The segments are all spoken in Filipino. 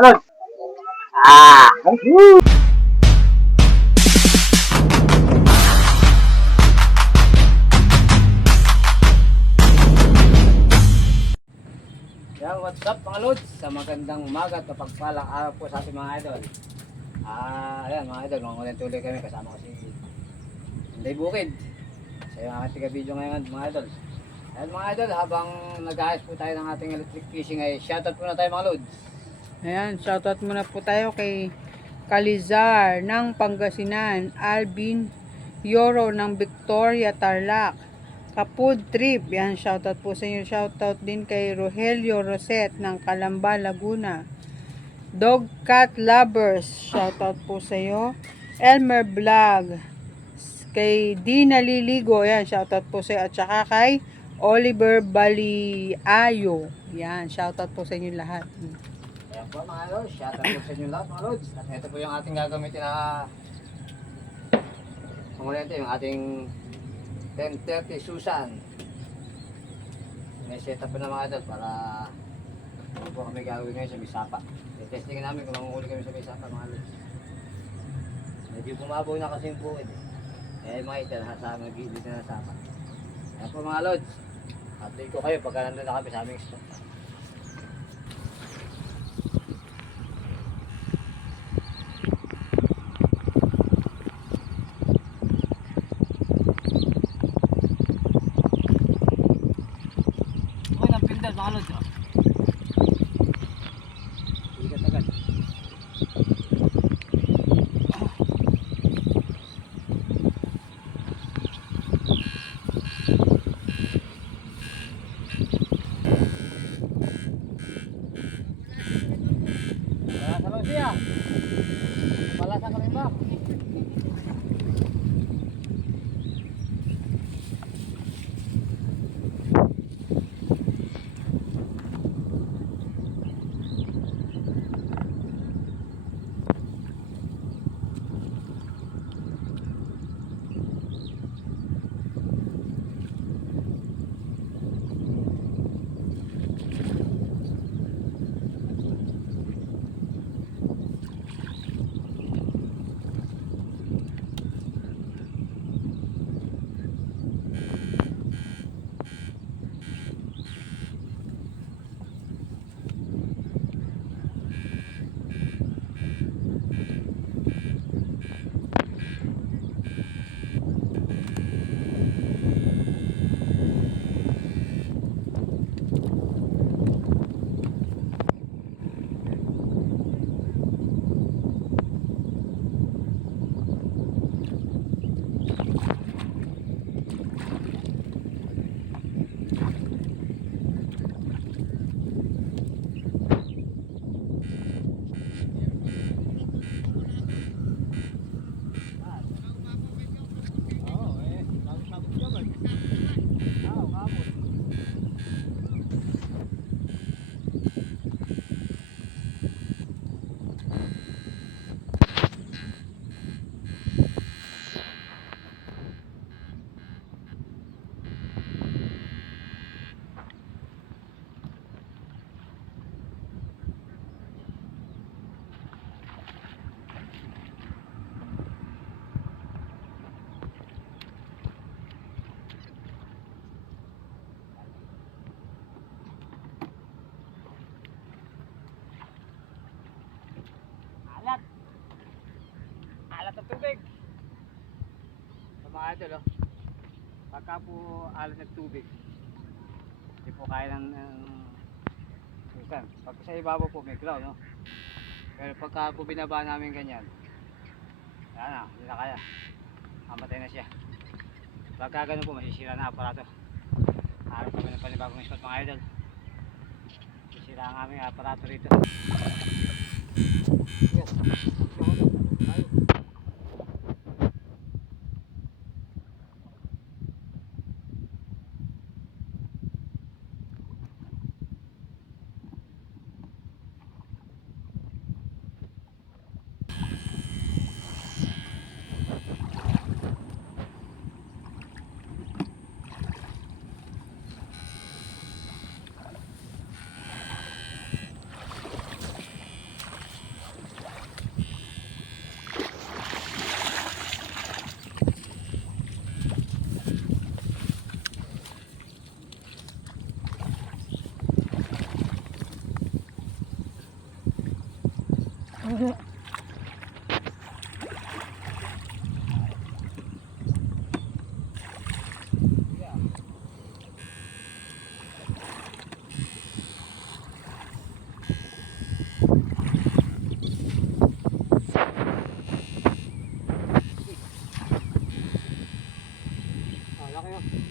Ano? Ah! Woo! Yan, what's up mga lods? Sa magandang umaga at kapagpalang araw po sa ating mga idol. Ayan mga idol, mangulit tuloy kami kasama ko si Inday Bukid. Sa yung ating video ngayon mga idol. Ayan mga idol, habang nag-ayos po tayo ng ating electric fishing ay shoutout po na tayo mga lods. Ayan, shoutout muna po tayo kay Calizar ng Pangasinan, Alvin Yoro ng Victoria, Tarlac, Kapud Trip, yan, shoutout po sa inyo. Shoutout din kay Rogelio Roset ng Calamba, Laguna. Dog Cat Lovers, shoutout po sa iyo. Elmer Vlog, kay Dina Liligo, yan, shoutout po sa iyo. At saka kay Oliver Baliayo, yan, shoutout po sa inyo lahat. Ayan po mga lods, shoutout po sa inyo lahat mga lods. At ito po yung ating gagamitin na mangulit, yung ating 1030 Susan. May setup po na mga idol para hindi po kami gagawin ngayon sa Misapa. Testingin namin kung manguhuli kami sa Misapa mga lods. Medyo bumabaw na kasi yung bukid eh. Eh mga isda nasa magigilid na nasapa. Ayan po mga lods. Update ko kayo pagka nandun na kami sa aming spot. Uy, napindal mga lods oh. Igat agad. Wala sa siya. Wala sa kalimba. Alat. Alat ng tubig. Sa mga idol oh. Pagka po alat ng tubig, hindi po kaya ng susan. Pag sa ibabaw po may glow no. Pero pagka po binaba namin ganyan, yan na, hindi na kaya. Mamatay na siya. Pagka ganun po masisira na aparato. Harap kami ng panibagong spot mga idol. Masisira ang aming aparato rito. Yes. Tayo. Laki oh.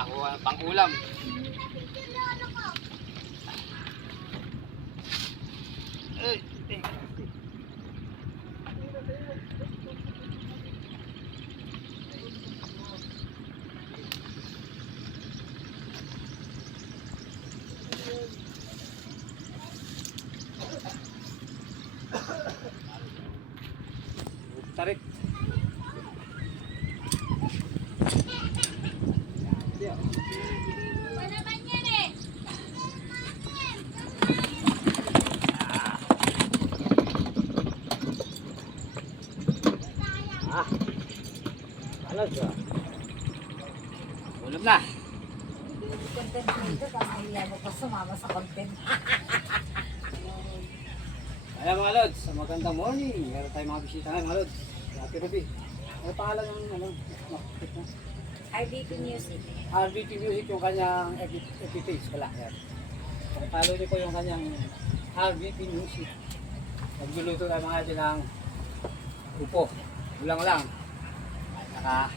Ako ang pang-ulam. Ay, tarik. Alas ah. Ulam na. Content dito, kaya mo pa sumama sa content. Kaya mga Lods, magandang morning. Meron tayong mga bisita ngayon mga Lods. Happy Ruby. Ano pangalan ng ano? RDP Music. RBT Music yung kanyang FB page pala. Yan. So, follow niyo po yung kanyang RBT Music. Nagluluto tayo mga natin ng upo. Ulang lang. Saka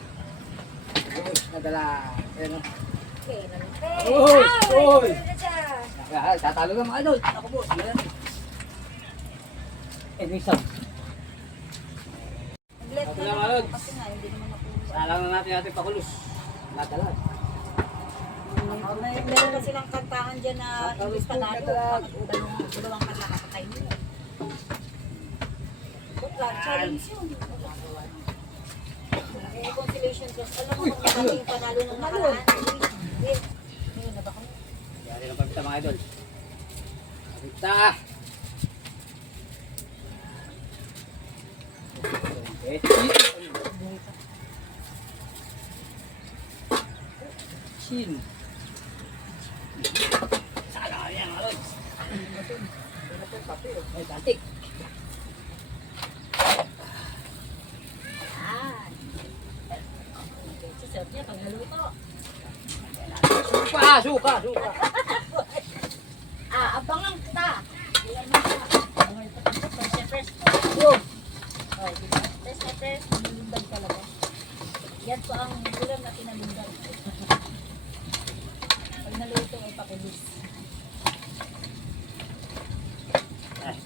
buhos na dala. Ayan o. Okay, nante. Uy! Uy! Uy! Tatalo ka mga Lods. Ako po. Ayan. Edison. Let Okay na na, lang Lods. ako kasi nga, hindi naman ako. Salang na natin natin pakulos. Lahat-lahat. Meron na silang kantahan dyan na English Tagalog. Bakit dalawang kanta kapatay nyo? Challenge yun. Reconciliation class. Alam mo kung kami yung panalo ng nakaraan. Ngayon na ba kami? Yari ng pagkita mga idol. Pagkita! Chin. Sala ka yan, Aloy. Ay, tantik. Yan. Sarap niya pag naluto. Suka! Abangan kita. First. Yo! Oh, diba? Test Ate, nalundag talaga. Yan po ang ulam na pinalundag. Pag naluto ay pakulis. Ayan.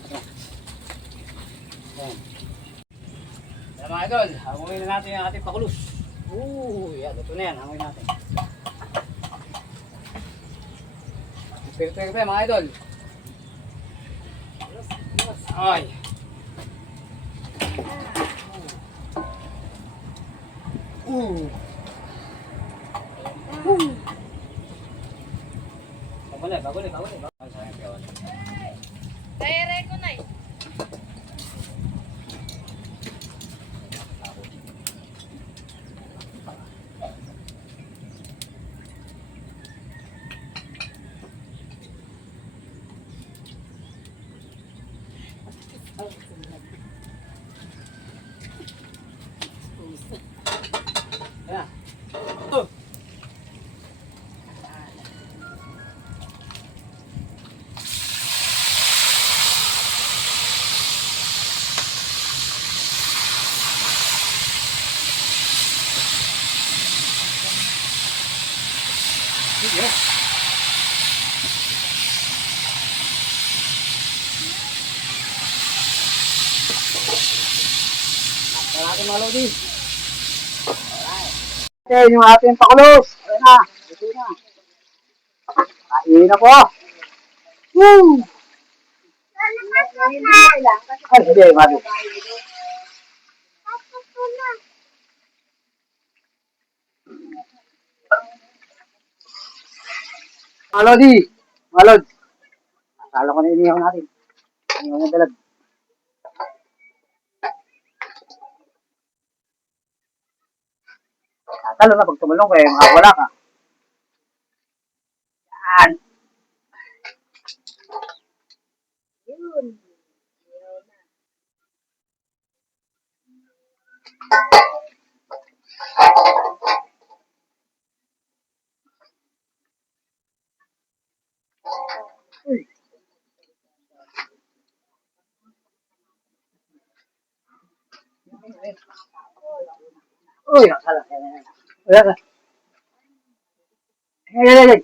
Kaya mga idol, hanguin na natin yung ating pakulus. Yan, ito na yan, hanguin natin. Pirito-pirito yan mga idol. Ay. Bagulay. Ay, sayang piyawan. Kaya ko na eh. Ayan. Oh. Sige. Para natin mga lodi. Ayan yung ating pakulos. Ayan na. Ito na. Kain na po. Woo! Ay, hindi. Mami. Mga lodi. Mga lod. Akala ko na inihaw natin. Inihaw na dalag. Talo na pag tumalong kaya makawala ka. Yan. Uy, akala. Wala ka. Ay.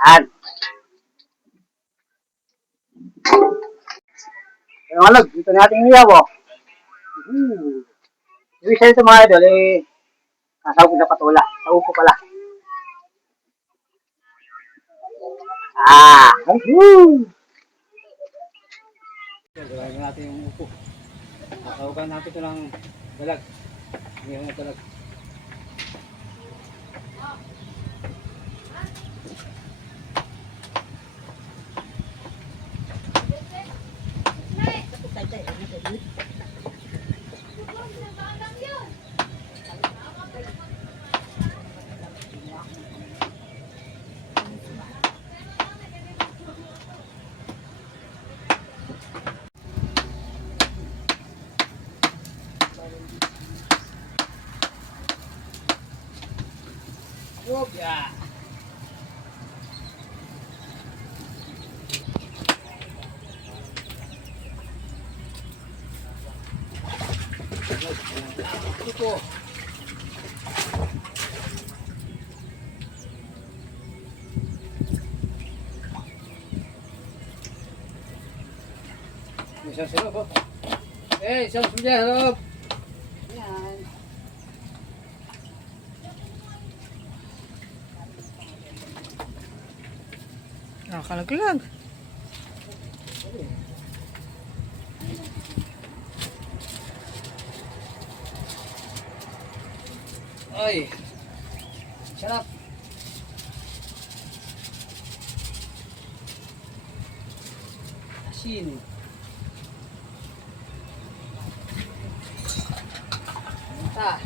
Yan. Yung alog, dito natin inihaw oh. Yung isa ito mga idol, nasawag na patula. Sa upo pala. Gawin natin yung upo. Nakawagan natin ito ng dalag. Inihaw na dalag. Yeah. Ito. Isang silog oh. Isang silog. Yan. Nakakalaglag. Ay. Sarap. Asin. Mata.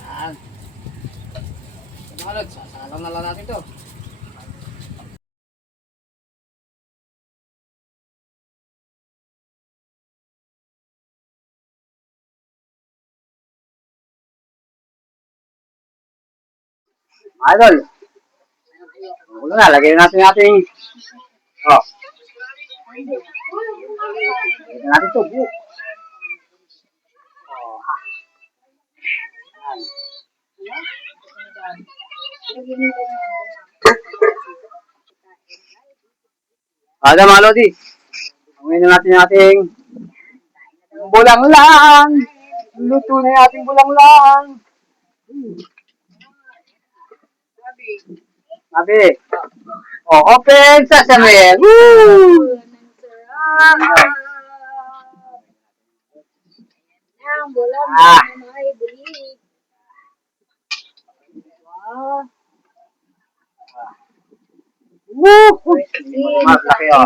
Yan. Mga lods, sasalang na lang natin to. Mga idol. Ulo na, lagyan natin yung ating... Oh. Lagyan natin ito. Ada mga lodi. Ngayon natin yung ating bulanglang. Luto na yung ating bulanglang. Sabi. Oh, open sesame. Woo! Ah. Woo! Mas laki oh.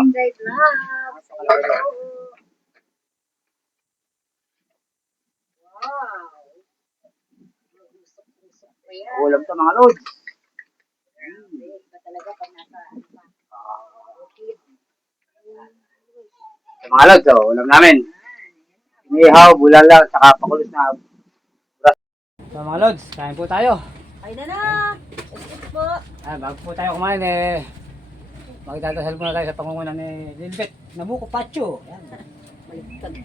Ulam to mga lods. Mga lods, oh, ulam namin. Inihaw, bulala, saka pakulos na. So mga lods, kain po tayo. Ay na na! Excuse po. Bago po tayo kumain magdadasal muna tayo sa pangungunan ni Lilbet Nabuco Pacho. Ayan. Baliktad.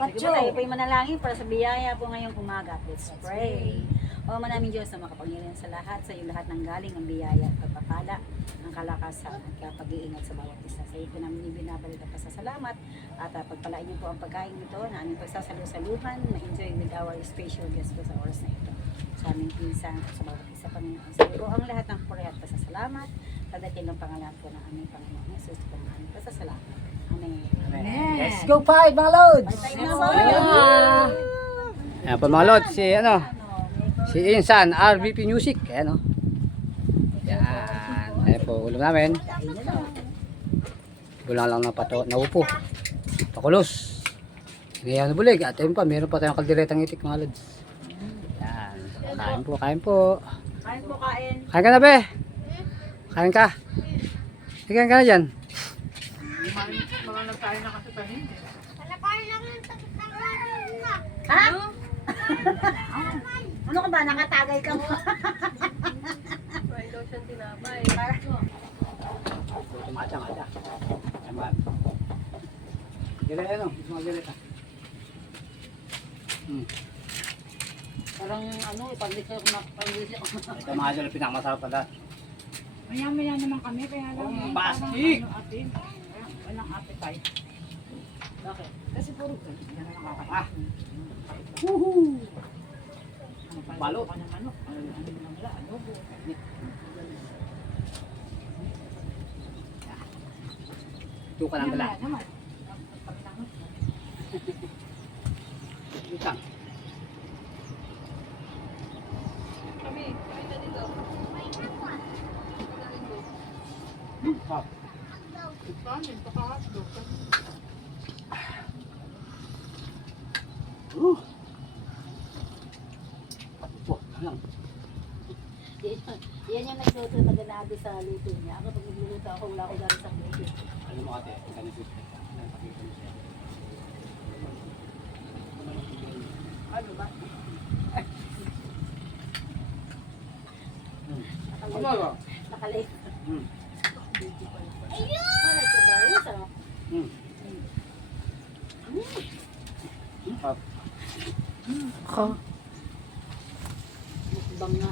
Pacho. Tayo po'y manalangin para sa biyaya po ngayong umaga. Let's pray. O manaming Diyos na makapangyarihan sa lahat, sa iyo lahat ng galing ang biyaya at pagpapala, ang kalakasan at kapag-iingat sa bawat isa. Sa iyo po namin ibinabalik at pasasalamat at pagpalain niyo po ang pagkain nito na aming pagsasalusaluhan, ma-enjoy with our special guest po sa oras na ito. Sa aming pinsan at sa bawat isa Panginoon. Sa iyo po ang lahat ng puri at pasasalamat sa dakilang pangalan po ng aming Panginoon Jesus po ang aming pasasalamat. Amen. Amen. Let's go fight mga lods! Ayan po mga lods, si Insan, RVP Music. Ayan o. Yan. Ayan po ulam namin. Bulang lang na pato, naupo. Pakulos. Ngayon na bulig. At ayun pa, meron pa tayong kaldiretang itik mga lods. Yan. Kain po, kain po. Kain po, kain. Kain ka na be? Kain ka? Kain ka na dyan. Ha? Ano ka ba? Nakatagay ka mo? May lotion tinapay. Tumacha. Ayan. Dire ano? Mga direta. Parang ano, ipag-lisip ko. Ito mga idol, pinakamasarap pala. Maya-maya naman kami, kaya lang. Bastik! Walang appetite. Bakit? Kasi puro hindi na nakakain. Ah! Woohoo! Balot. Ano manok? Ano lang wala? Adobo. Ito ka lang pala. Maya naman. Ito. Ah. Oh, ayan. Yan yung nagluto na ganado sa luto niya. Kapag nagluluto ako, wala ko dahil sa luto. Ano mo ate? Ganito. Ano ba? Ano ba? Nakalate. Hmm. Malay ko ba? Ano sarap? Hmm. Ah. Mukbang nga.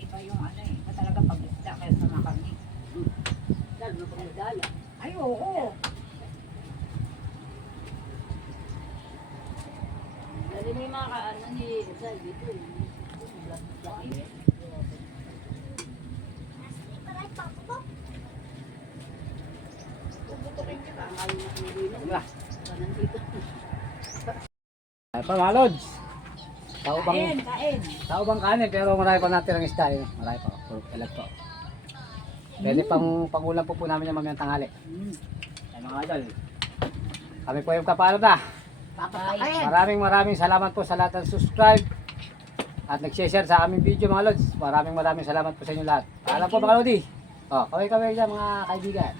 Iba yung ano eh. Iba talaga pag isda kaya sa mga karni. Lalo na pag nagdala. Ay, oo. Lalo na yung mga ano ni Rizal dito eh. Wala. Ay pa mga lods. Kain. Tao bang kanin pero marami pa natin ang isda eh. Marami pa. Puro ilag pa. Pwede pang pangulam po namin yung mamayang tanghali. Ay mga idol. Kami po yung kapalad na. Papakain. Maraming salamat po sa lahat ng subscribe at nag-share sa aming video mga lods. Maraming salamat po sa inyo lahat. Paalam po mga lodi. Oh, kaway dyan mga kaibigan.